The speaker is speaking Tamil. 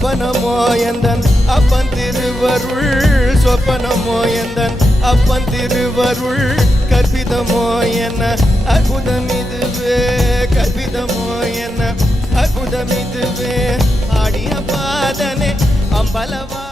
சொப்பனமோ எந்தன்? அப்பன் திருவருள் சொப்பனமோ எந்தன்? அப்பன் திருவருள் கற்பிதமோ என்ன? அற்புதம் இதுவே கற்பிதமோ என்ன? அற்புதம் இதுவே ஆடிய பாதனே அம்பலவா